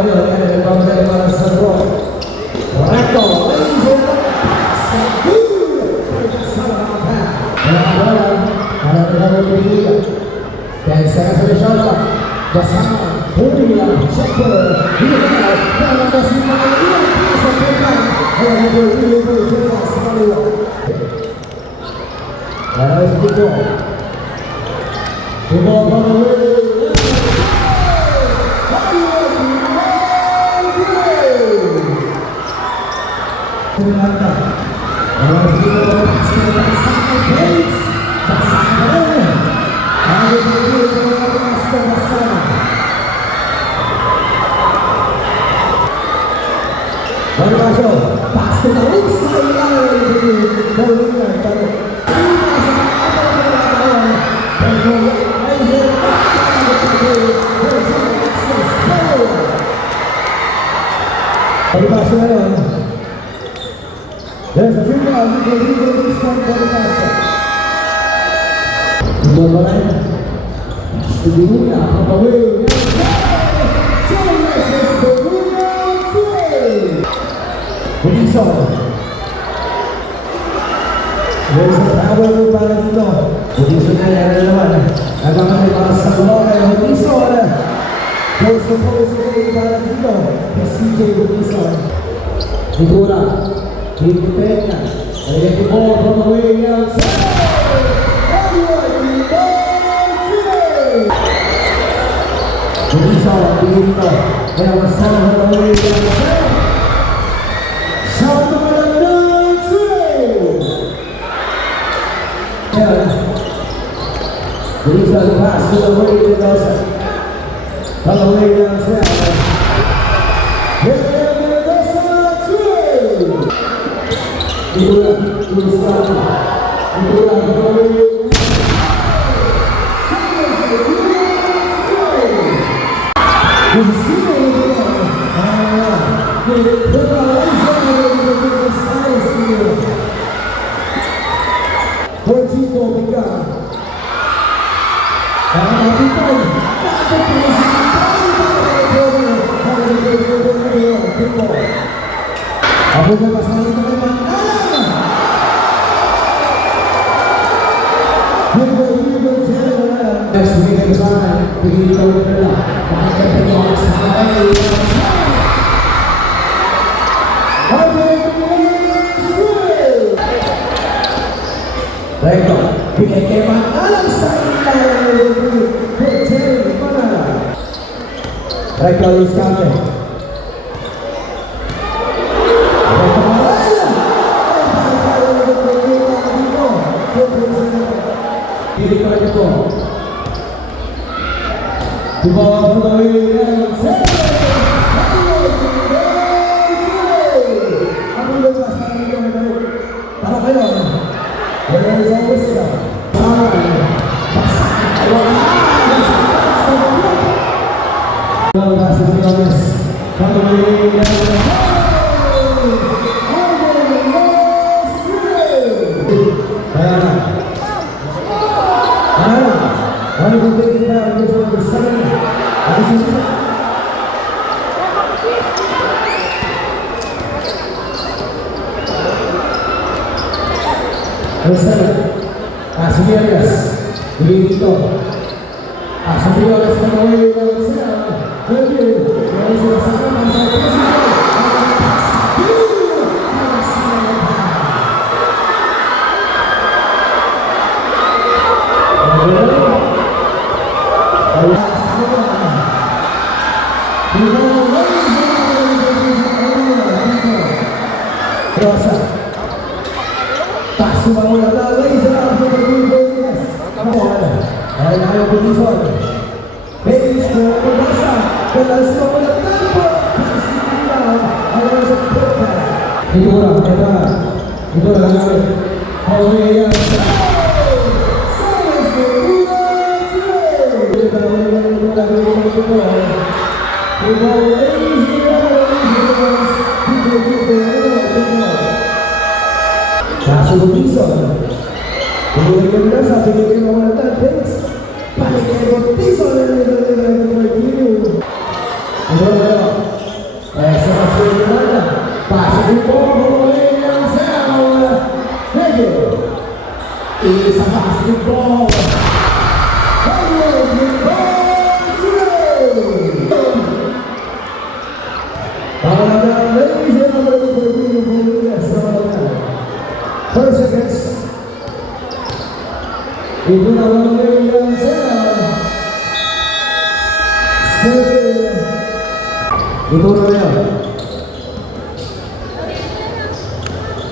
ngayon ay nagbabalik para sa Rock. Correcto. Ladies and gentlemen, 10 seconds for the shot clock. Kasama, Pumila, Shepherd, Hila, Palagas ni Maria, sa pagka, ay nag-uwi sa kaliwa. Para sa dito. Tumong on the way. Tumata. Para sa dito, sa pace. Baru masuk, pasti tahu saya Budiso. There's a power para dito. Budiso na yan naman. Nagaman ay para sa gulong ay Budiso. There's a power para dito. CJ Budiso. Figura. Pagpapenya. Ay ito po from the way outside. Budiso. Dito. Kaya masama from the way outside. He's a pass to the way to Nelson. On the way downstairs. Here goes two. Igual to start. Igual to the way. Aku bebas lagi ke depan. Next week ke sana, pergi ke sana. Pakai penyok sampai. Baiklah, pilih keman alam saya. Hotel mana? Baiklah, sekarang. Kiri pada itu. Di bawah pemain yang aku lepas lagi yang baru. Taruh ayo. Yang jauh besar. Asumir begitu. Asumir semua yang saya berdiri yang selesai masa Rosa tak semua orang tahu Islam berbeza. Kamu ada, ada position. Base berbeza. Kalau semua orang tanpa ada seperti itu orang kita, itu orang lain. Kau yang Kasih bisa. Kemudian kita satu lagi orang tak paling egois orang yang Basketball, Williams out. Nigga. It's a basketball. Itu namanya yang saya itu namanya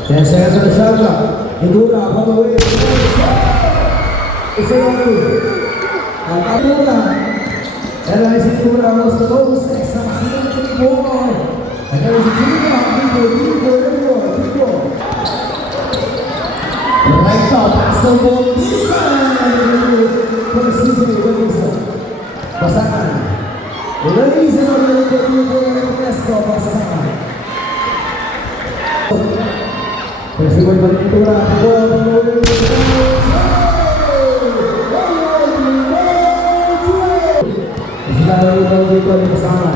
dan saya sudah siapa itu apa namanya itu lagi apa pula dan dari situ harus terus ekspansi ke bawah dan dari situ kita mereka basketball bisa persisnya bisa pasangan Indonesia memiliki Ernesto pasangan persibol berikutnya bola sudah dari pasangan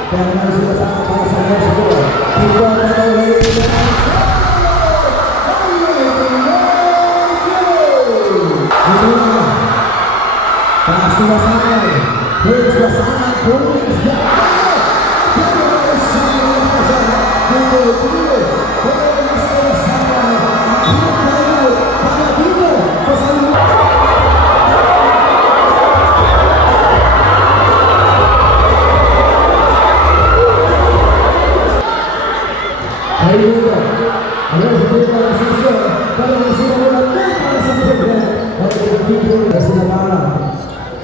dan sudah sangat pasangan semua kita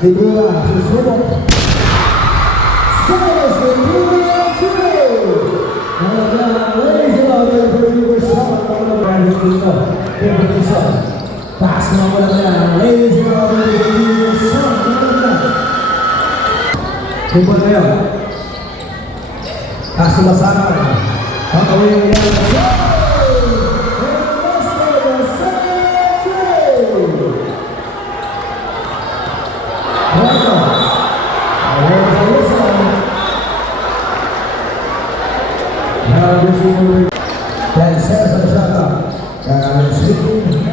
Figura, susumo. Somos de Figura Chile. Ahora, ladies and gentlemen, for you, shot on the brand new team. Repetition. Pass na bola na. Ladies and gentlemen, for you, shot on the brand. Tumpa na yun. Pass na sana. Pagkawin niya. Dan saya bersama dengan Sri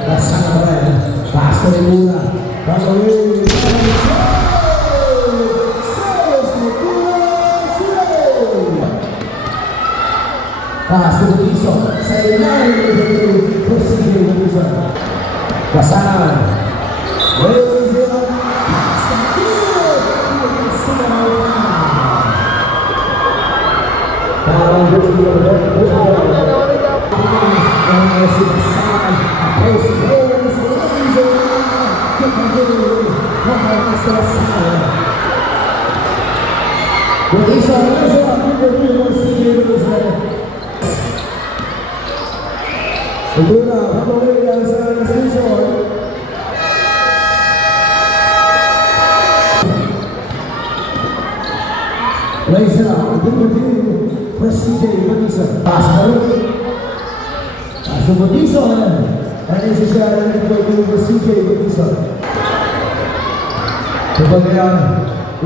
Rasangan Pastor Mura Bapak Pastor Iso saya lari posisi Indonesia pasangan Presiden Indonesia Pastor Indonesia dan sejarah yang Presiden Indonesia kemudian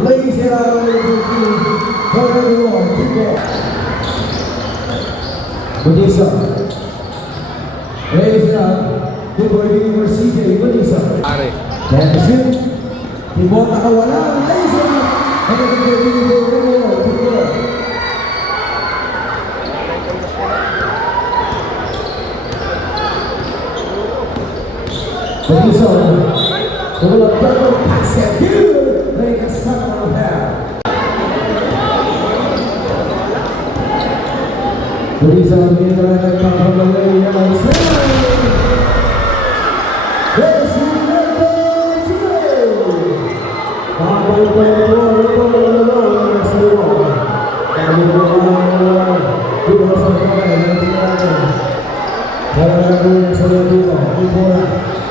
Malaysia Indonesia Presiden Indonesia dan di sini di bawah kawalan Malaysia Indonesia bola jatuh pasir mereka sangat mahal. Indonesia mengingatkan kembali yang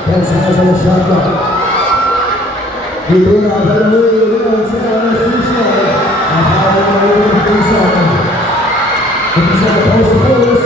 dan sama-sama syarga itu adalah dengan segala susah apa yang bisa terus bisa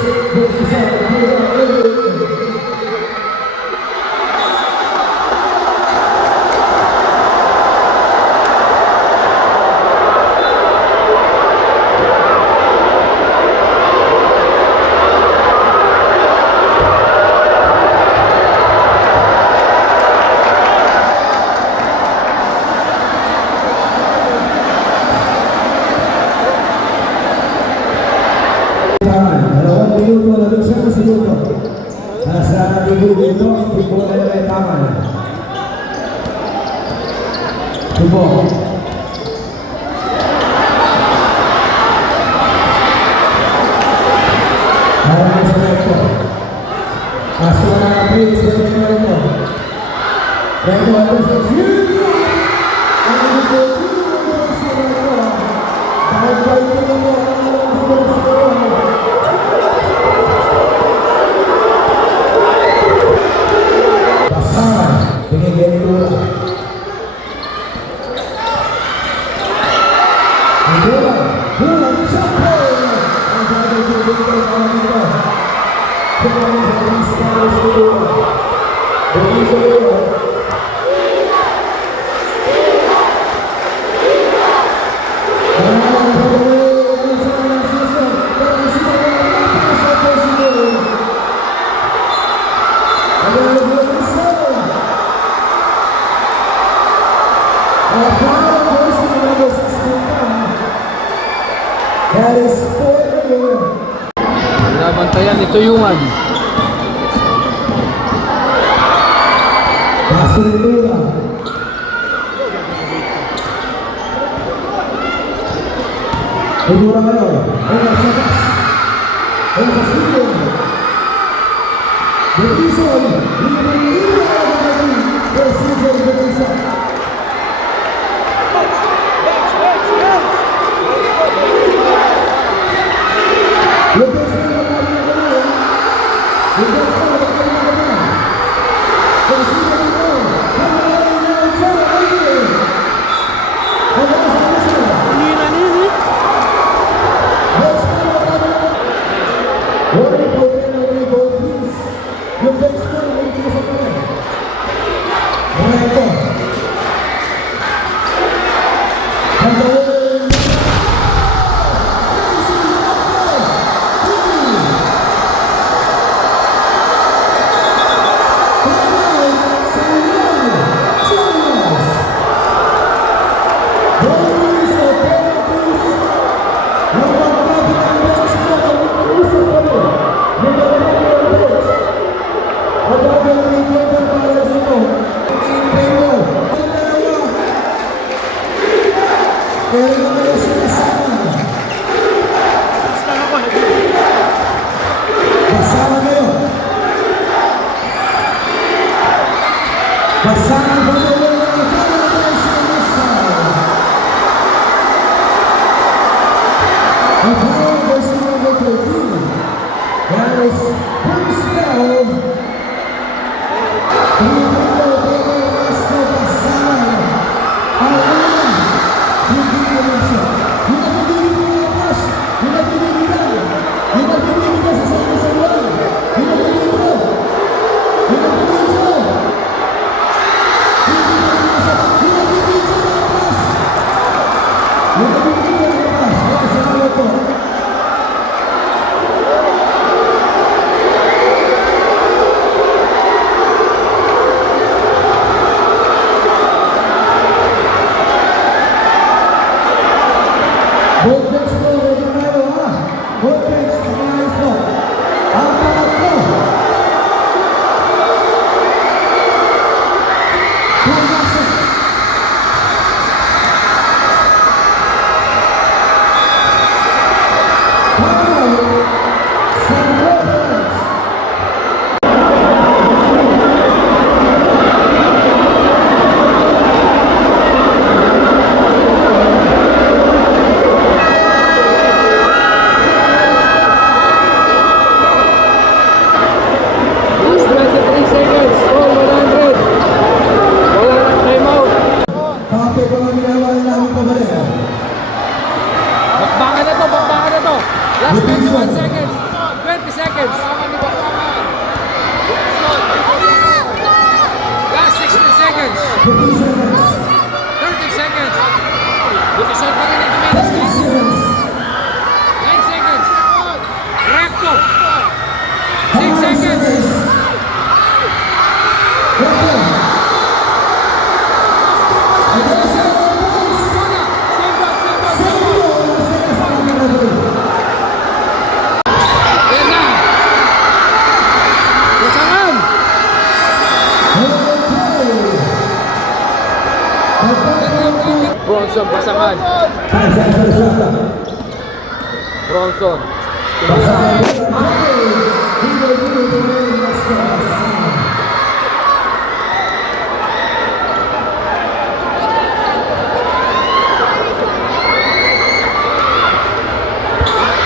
tigil dito, tipo na may tama na. Tipo. Maraming sa ito. Kaso na nga-play sa ito na ito. Reto, ano sa Julia! Ang ito, sa ito. Dahil pa ito na mo, pasahan, binigyan ito lang. Ang bulang champion! Ang bagay ko binigay ka lang ito. Kaya ang bagay sa ito. Bagay sa ito. That is 4-0. Nabantayan ni Tuyungan. Basurula. Igura ngayon. Ayun sa gas. Ayun sa studio. Bertison. Limuliya ang naging. Bertison. Bertison. Pasangan pemula Apollo versus number 13. That is first down. Last 21 seconds. 20 seconds. Last 16 seconds. 30 seconds. Bukisan pa rin ang Jimenez. 9 seconds. Recto. 6 seconds. Ayan na. Pasangan. Bronson, Basangan. Time for the shot. Bronson. Basangan. He will do it again. Let's go.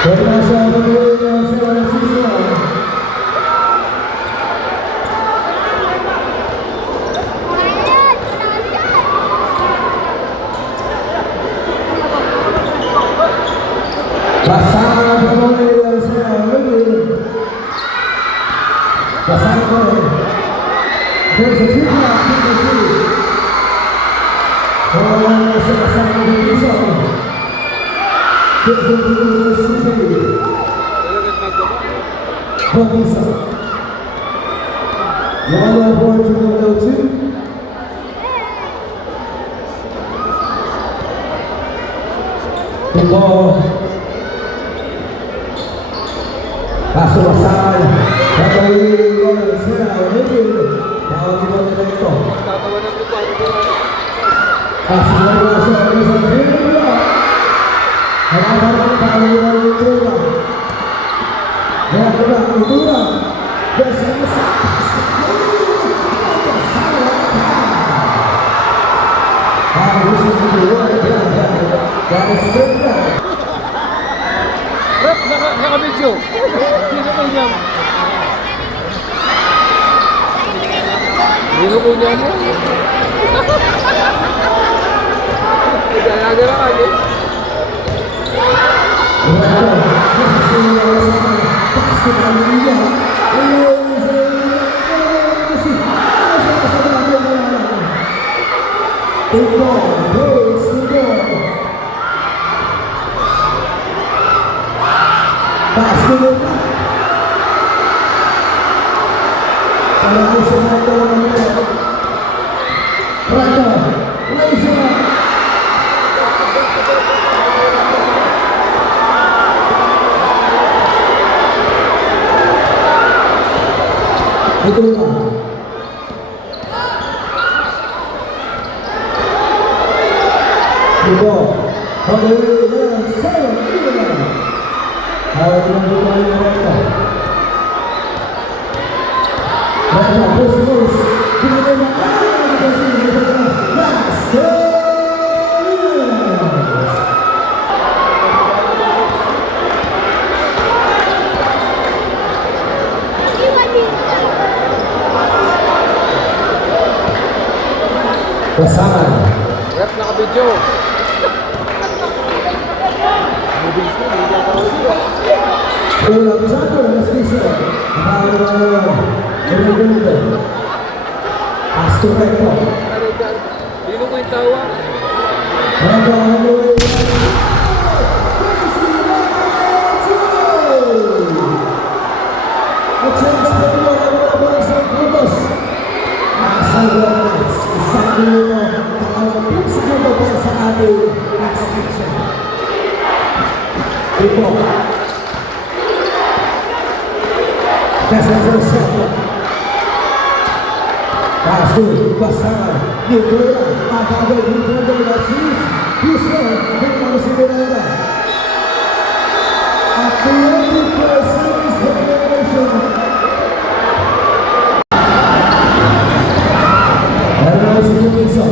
Termasuk yang saya siswa. Pasangan pemain yang saya beri. Pasangan pemain. There's a few orang yang sama-sama bisa. Bobisa. Yellow board to window 2. The ball. Pasok Basangan. Pagawin yung sila. Tawag si Bote na ito. Pasok na ito siya. Harapan para yung ito. Ya, itu lah. Bersama-sama. Harus berdua dan segera. Rep, naka-video. Sino ko niya? Sino ko niya mo? Kaya-kaya lagi. Pasangan. Rep, naka-video. Ulang satu Mestisio. Astu Rekto. Sino ko yung tawa? Pasangan Nicola acaba de entrar na Cristo vem para se virar a Atlético Pacientes Revelation era a situação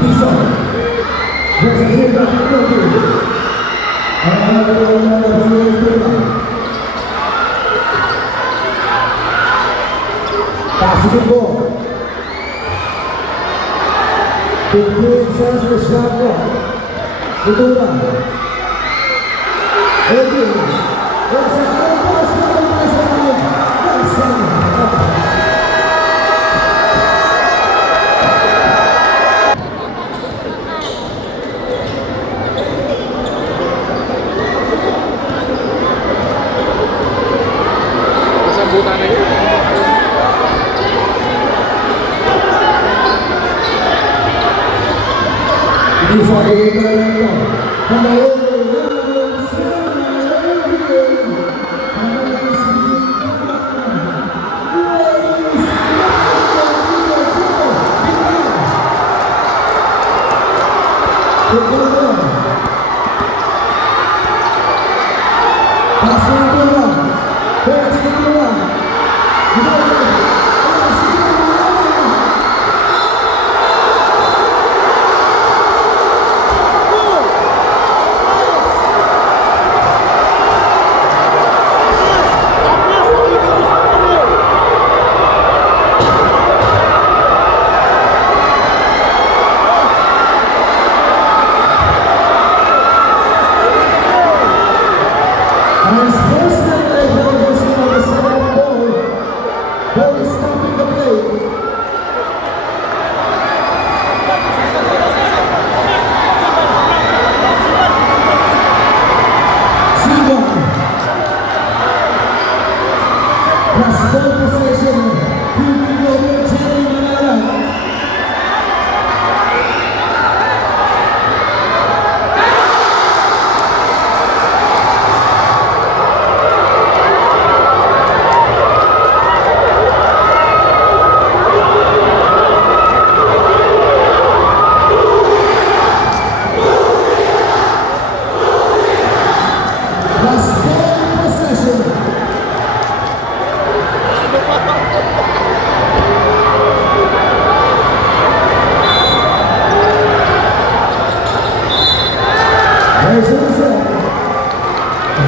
Disso Brasileiro da Vitória Passe de bola. Pintinho Sérgio Chaco. Segura. Ele. Esse é o passe para o mais Kasambutan na yun. Bisa diingatkan.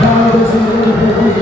Now there's a little bit of